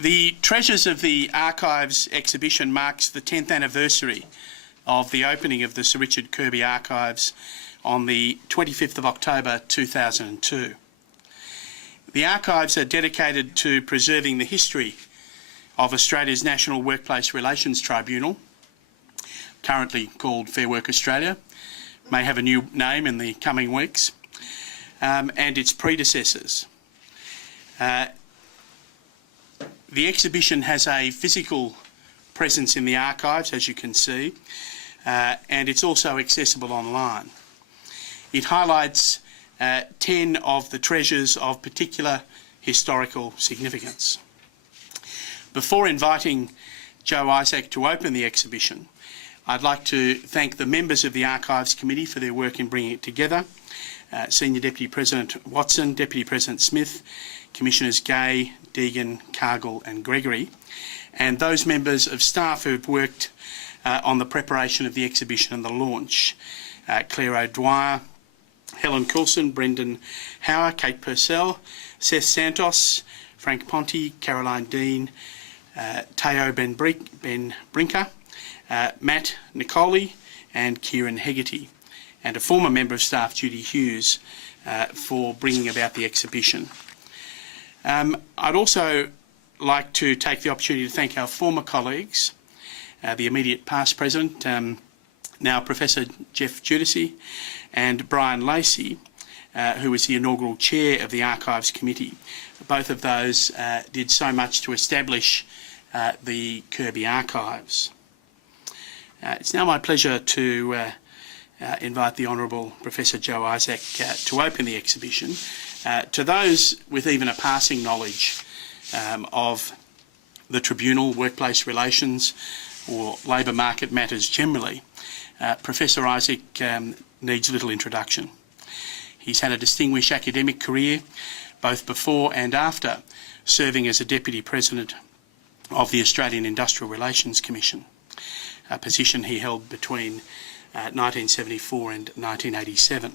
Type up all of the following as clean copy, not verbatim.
The Treasures of the Archives exhibition marks the 10th anniversary of the opening of the Sir Richard Kirby Archives on the 25th of October 2002. The archives are dedicated to preserving the history of Australia's National Workplace Relations Tribunal, currently called Fair Work Australia, may have a new name in the coming weeks, and its predecessors. The exhibition has a physical presence in the archives, as you can see, and it's also accessible online. It highlights 10 of the treasures of particular historical significance. Before inviting Joe Isaac to open the exhibition, I'd like to thank the members of the Archives Committee for their work in bringing it together. Senior Deputy President Watson, Deputy President Smith, Commissioners Gay, Deegan, Cargill and Gregory, and those members of staff who have worked on the preparation of the exhibition and the launch. Claire O'Dwyer, Helen Coulson, Brendan Hauer, Kate Purcell, Seth Santos, Frank Ponti, Caroline Dean, Teo Ben Brinker, Matt Nicoli and Kieran Hegarty, and a former member of staff, Judy Hughes, for bringing about the exhibition. I'd also like to take the opportunity to thank our former colleagues, the immediate past president, now Professor Jeff Judici, and Brian Lacey, who was the inaugural chair of the Archives Committee. Both of those did so much to establish the Kirby Archives. It's now my pleasure to invite the Honourable Professor Joe Isaac to open the exhibition. To those with even a passing knowledge of the tribunal, workplace relations or labour market matters generally, Professor Isaac needs little introduction. He's had a distinguished academic career both before and after serving as a Deputy President of the Australian Industrial Relations Commission, a position he held between 1974 and 1987.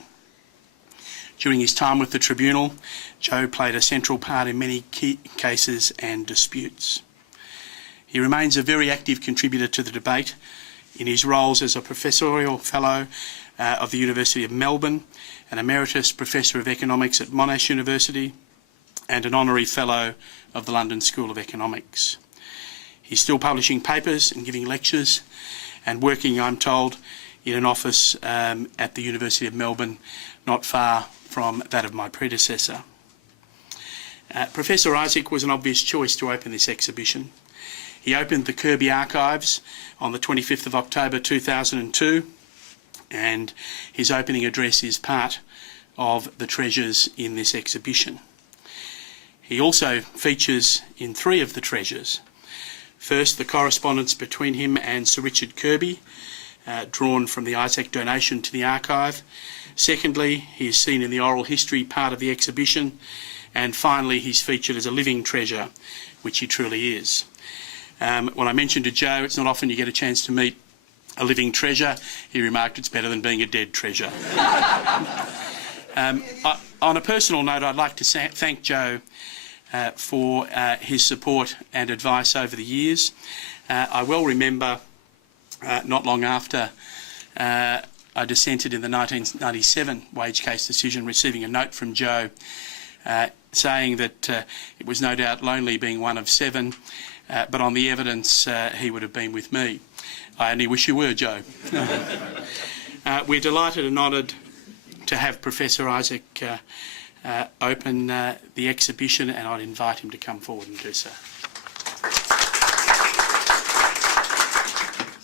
During his time with the Tribunal, Joe played a central part in many key cases and disputes. He remains a very active contributor to the debate in his roles as a Professorial Fellow of the University of Melbourne, an Emeritus Professor of Economics at Monash University, and an Honorary Fellow of the London School of Economics. He's still publishing papers and giving lectures and working, I'm told, in an office at the University of Melbourne, not far from that of my predecessor. Professor Isaac was an obvious choice to open this exhibition. He opened the Kirby Archives on the 25th of October 2002, and his opening address is part of the treasures in this exhibition. He also features in 3 of the treasures. First, the correspondence between him and Sir Richard Kirby, drawn from the Isaac donation to the archive. Secondly, he is seen in the oral history part of the exhibition. And finally, he's featured as a living treasure, which he truly is. When I mentioned to Joe, it's not often you get a chance to meet a living treasure, he remarked it's better than being a dead treasure. On a personal note, I'd like to thank Joe for his support and advice over the years. I well remember not long after I dissented in the 1997 wage case decision, receiving a note from Joe saying that it was no doubt lonely being one of 7, but on the evidence he would have been with me. I only wish you were, Joe. We're delighted and honoured to have Professor Isaac open the exhibition, and I'd invite him to come forward and do so.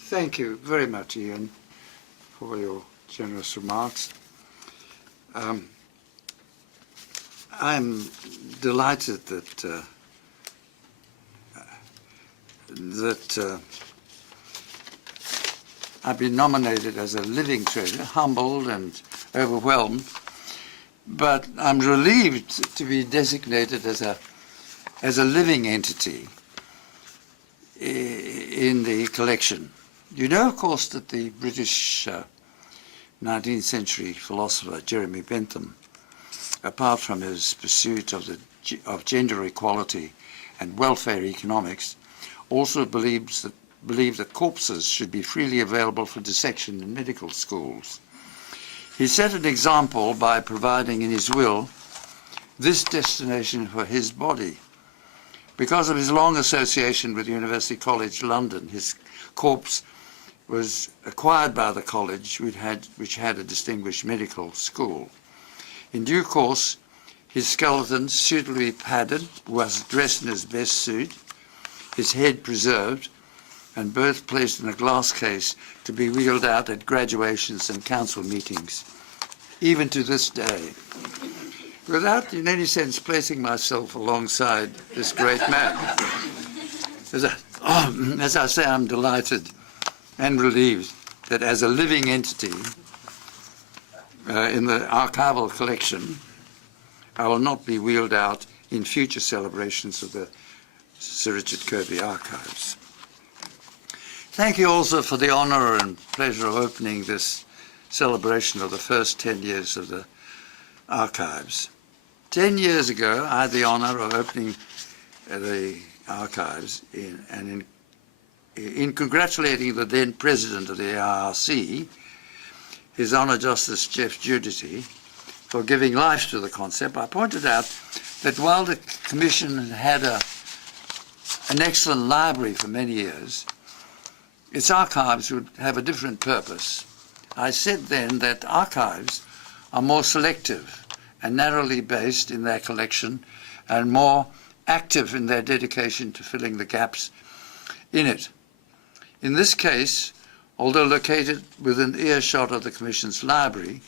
Thank you very much, Ian, for your generous remarks. I'm delighted that I've been nominated as a living treasure, humbled and overwhelmed, but I'm relieved to be designated as a living entity in the collection. You know, of course, that the British 19th century philosopher Jeremy Bentham, apart from his pursuit of gender equality and welfare economics, also believed that corpses should be freely available for dissection in medical schools. He set an example by providing in his will this destination for his body. Because of his long association with University College London, his corpse was acquired by the college, which had a distinguished medical school. In due course, his skeleton, suitably padded, was dressed in his best suit, his head preserved, and both placed in a glass case to be wheeled out at graduations and council meetings, even to this day, without in any sense placing myself alongside this great man. As I say, I'm delighted and relieved that as a living entity in the archival collection, I will not be wheeled out in future celebrations of the Sir Richard Kirby Archives. Thank you also for the honour and pleasure of opening this celebration of the first 10 years of the archives. 10 years ago, I had the honour of opening the archives in congratulating the then president of the ARC, His Honour Justice Jeff Judici, for giving life to the concept. I pointed out that while the Commission had an excellent library for many years, its archives would have a different purpose. I said then that archives are more selective and narrowly based in their collection and more active in their dedication to filling the gaps in it. In this case, although located within earshot of the Commission's library,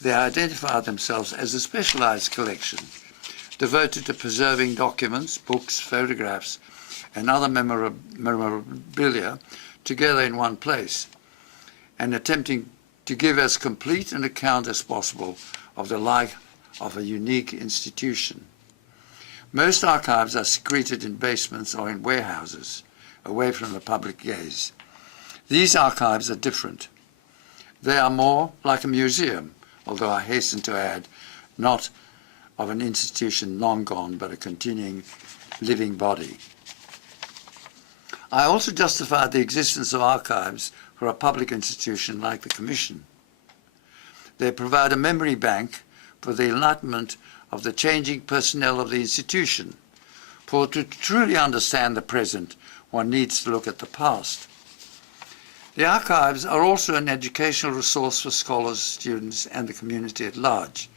they identify themselves as a specialised collection devoted to preserving documents, books, photographs, and other memorabilia together in one place, and attempting to give as complete an account as possible of the life of a unique institution. Most archives are secreted in basements or in warehouses, away from the public gaze. These archives are different. They are more like a museum, although I hasten to add, not of an institution long gone, but a continuing living body. I also justified the existence of archives for a public institution like the Commission. They provide a memory bank for the enlightenment of the changing personnel of the institution. For to truly understand the present, one needs to look at the past. The archives are also an educational resource for scholars, students, and the community at large.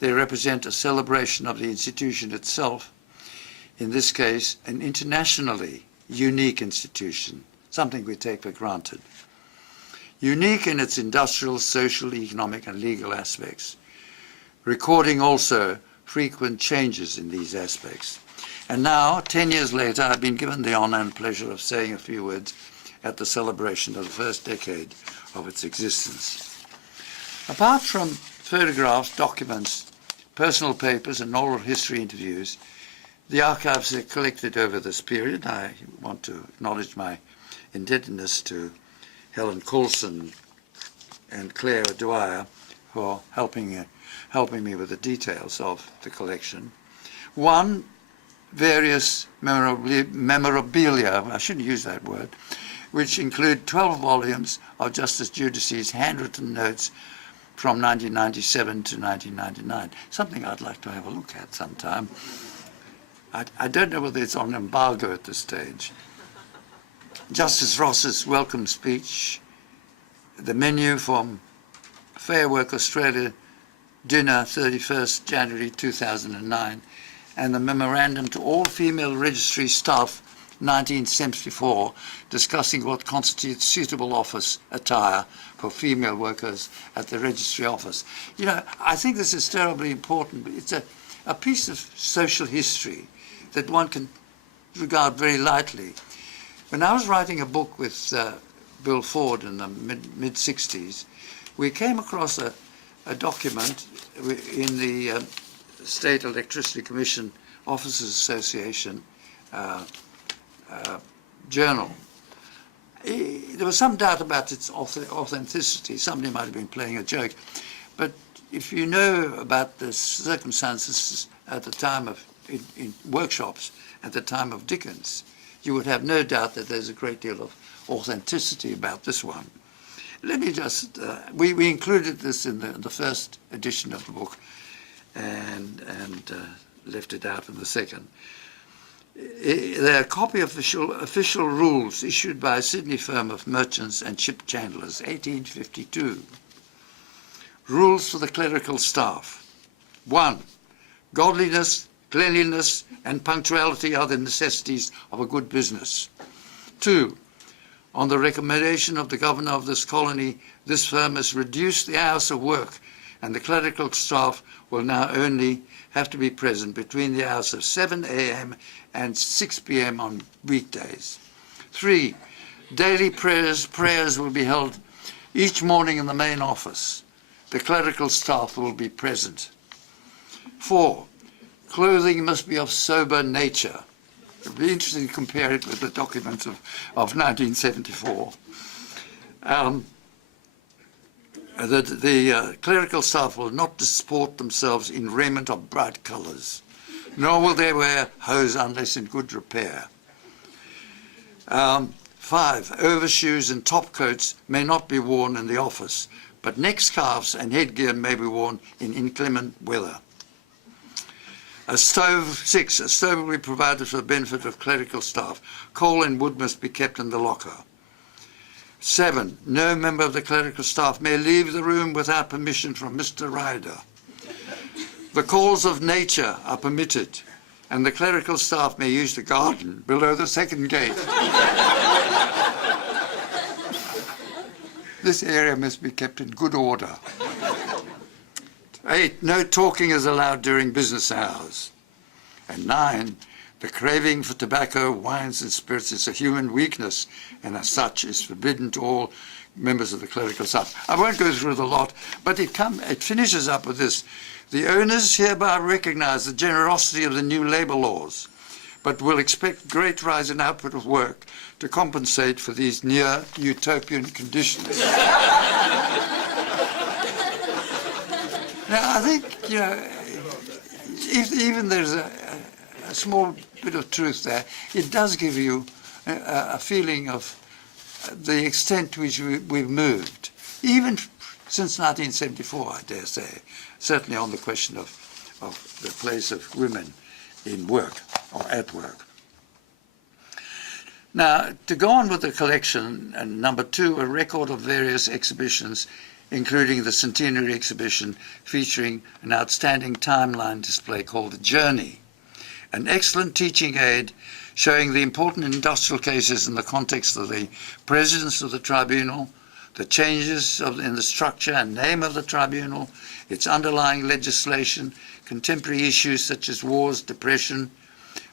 They represent a celebration of the institution itself, in this case, an internationally unique institution, something we take for granted. Unique in its industrial, social, economic, and legal aspects, recording also frequent changes in these aspects. And now, 10 years later, I've been given the honour and pleasure of saying a few words at the celebration of the first decade of its existence. Apart from photographs, documents, personal papers, and oral history interviews, the archives have collected over this period. I want to acknowledge my indebtedness to Helen Coulson and Claire Dwyer for helping me with the details of the collection. One, various memorabilia, I shouldn't use that word, which include 12 volumes of Justice Judici's handwritten notes from 1997 to 1999, something I'd like to have a look at sometime. I don't know whether it's on embargo at this stage. Justice Ross's welcome speech, the menu from Fair Work Australia dinner 31st January 2009, and the memorandum to all female registry staff 1974 discussing what constitutes suitable office attire for female workers at the registry office. You know, I think this is terribly important. It's a piece of social history that one can regard very lightly. When I was writing a book with Bill Ford in the mid-60s, we came across a document in the State Electricity Commission Officers Association journal. There was some doubt about its authenticity. Somebody might have been playing a joke. But if you know about the circumstances at the time of in workshops at the time of Dickens, you would have no doubt that there's a great deal of authenticity about this one. Let me just, we included this in the first edition of the book and left it out in the second. They're a copy of official rules issued by a Sydney firm of merchants and ship chandlers, 1852. Rules for the clerical staff. 1. Godliness, cleanliness, and punctuality are the necessities of a good business. 2. On the recommendation of the governor of this colony, this firm has reduced the hours of work, and the clerical staff will now only have to be present between the hours of 7 a.m. and 6 p.m. on weekdays. 3. Daily prayers will be held each morning in the main office. The clerical staff will be present. 4. Clothing must be of sober nature. It would be interesting to compare it with the documents of 1974. The clerical staff will not disport themselves in raiment of bright colours, nor will they wear hose unless in good repair. 5. Overshoes and top coats may not be worn in the office, but neck scarves and headgear may be worn in inclement weather. 6. A stove will be provided for the benefit of clerical staff. Coal and wood must be kept in the locker. 7. No member of the clerical staff may leave the room without permission from Mr. Ryder. The calls of nature are permitted, and the clerical staff may use the garden below the second gate. This area must be kept in good order. 8. No talking is allowed during business hours. And 9. The craving for tobacco, wines and spirits is a human weakness, and as such is forbidden to all members of the clerical staff. I won't go through the lot, but it finishes up with this. The owners hereby recognise the generosity of the new labour laws, but will expect great rise in output of work to compensate for these near utopian conditions. Now, I think, if even there's a small bit of truth there, it does give you a feeling of the extent to which we've moved, even since 1974, I dare say, certainly on the question of the place of women in work or at work. Now, to go on with the collection, number 2, a record of various exhibitions, including the Centenary Exhibition, featuring an outstanding timeline display called The Journey, an excellent teaching aid showing the important industrial cases in the context of the presence of the tribunal, the changes in the structure and name of the tribunal, its underlying legislation, contemporary issues such as wars, depression,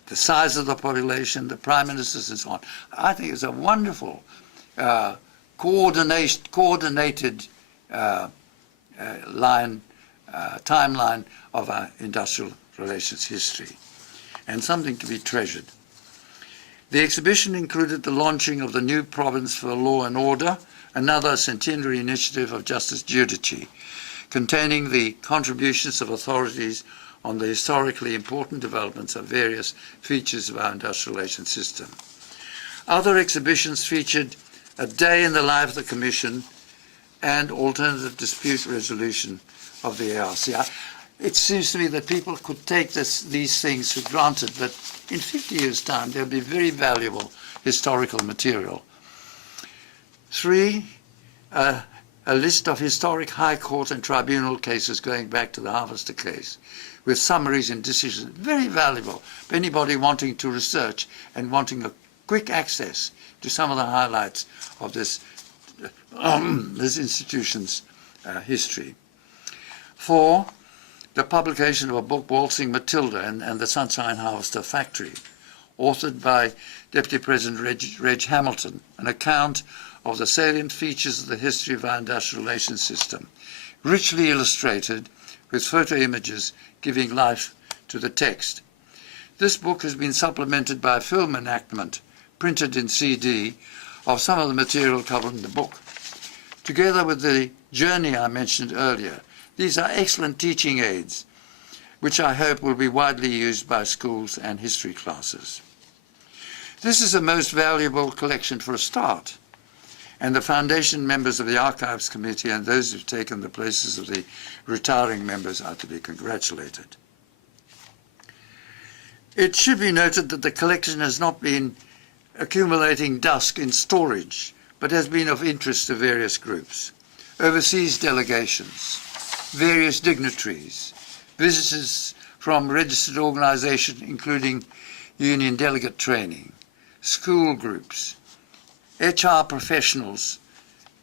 the size of the population, the prime ministers, and so on. I think it's a wonderful coordinated timeline of our industrial relations history, and something to be treasured. The exhibition included the launching of the new province for law and order, another centenary initiative of Justice Judici, containing the contributions of authorities on the historically important developments of various features of our industrial relations system. Other exhibitions featured a day in the life of the Commission and alternative dispute resolution of the ARC. It seems to me that people could take these things for granted, that in 50 years' time there'll be very valuable historical material. 3, a list of historic High Court and tribunal cases going back to the Harvester case, with summaries and decisions, very valuable for anybody wanting to research and wanting a quick access to some of the highlights of this institution's history. 4, the publication of a book, Waltzing Matilda and the Sunshine Harvester Factory, authored by Deputy President Reg Hamilton, an account of the salient features of the history of our industrial relations system, richly illustrated with photo images giving life to the text. This book has been supplemented by a film enactment, printed in CD, of some of the material covered in the book. Together with the journey I mentioned earlier, these are excellent teaching aids which I hope will be widely used by schools and history classes. This is a most valuable collection for a start, and the Foundation members of the Archives Committee and those who've taken the places of the retiring members are to be congratulated. It should be noted that the collection has not been accumulating dust in storage, but has been of interest to various groups, overseas delegations, various dignitaries, visitors from registered organisations including union delegate training, school groups, HR professionals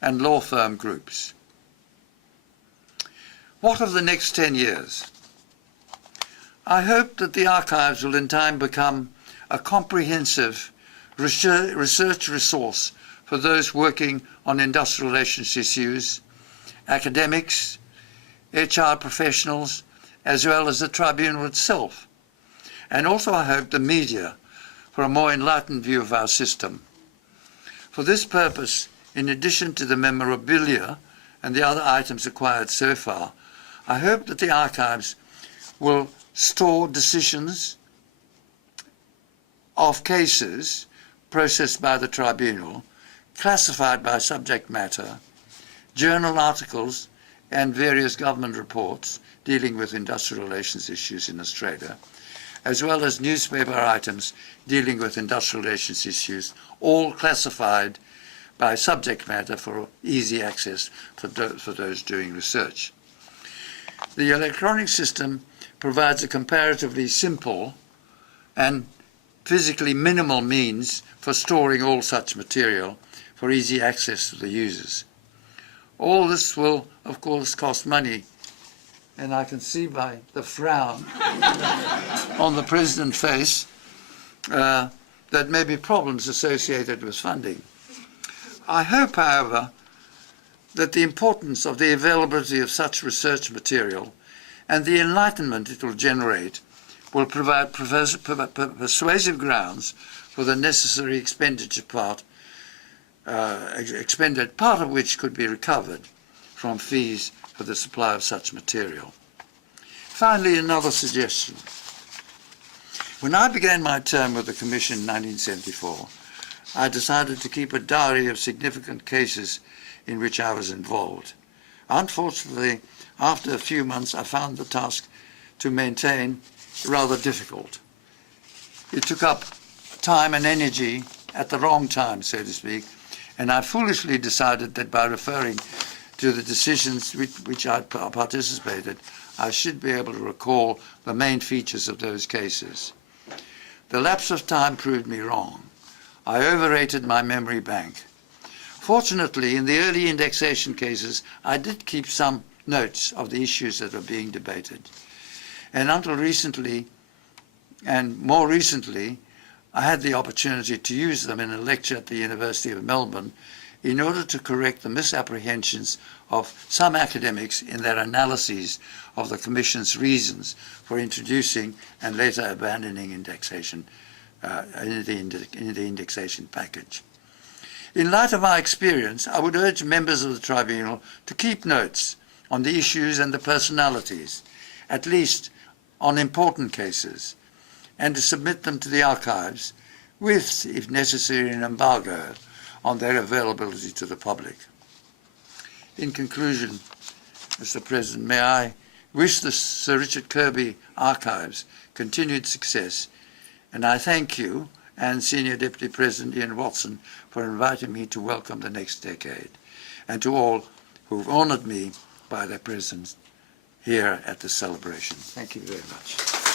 and law firm groups. What of the next 10 years? I hope that the archives will in time become a comprehensive research resource for those working on industrial relations issues, academics, HR professionals, as well as the tribunal itself, and also I hope the media for a more enlightened view of our system. For this purpose, in addition to the memorabilia and the other items acquired so far, I hope that the archives will store decisions of cases processed by the tribunal, classified by subject matter, journal articles and various government reports dealing with industrial relations issues in Australia, as well as newspaper items dealing with industrial relations issues, all classified by subject matter for easy access for those doing research. The electronic system provides a comparatively simple and physically minimal means for storing all such material for easy access to the users. All this will, of course, cost money, and I can see by the frown on the President's face that may be problems associated with funding. I hope, however, that the importance of the availability of such research material and the enlightenment it will generate will provide persuasive grounds for the necessary expenditure part of which could be recovered from fees for the supply of such material. Finally, another suggestion. When I began my term with the Commission in 1974, I decided to keep a diary of significant cases in which I was involved. Unfortunately, after a few months, I found the task to maintain rather difficult. It took up time and energy at the wrong time, so to speak, and I foolishly decided that by referring to the decisions which I participated, I should be able to recall the main features of those cases. The lapse of time proved me wrong. I overrated my memory bank. Fortunately, in the early indexation cases, I did keep some notes of the issues that were being debated. And until recently, and more recently, I had the opportunity to use them in a lecture at the University of Melbourne in order to correct the misapprehensions of some academics in their analyses of the Commission's reasons for introducing and later abandoning indexation in the indexation package. In light of my experience, I would urge members of the Tribunal to keep notes on the issues and the personalities, at least on important cases, and to submit them to the archives with, if necessary, an embargo on their availability to the public. In conclusion, Mr. President, may I wish the Sir Richard Kirby Archives continued success, and I thank you and Senior Deputy President Ian Watson for inviting me to welcome the next decade, and to all who've honoured me by their presence here at this celebration. Thank you very much.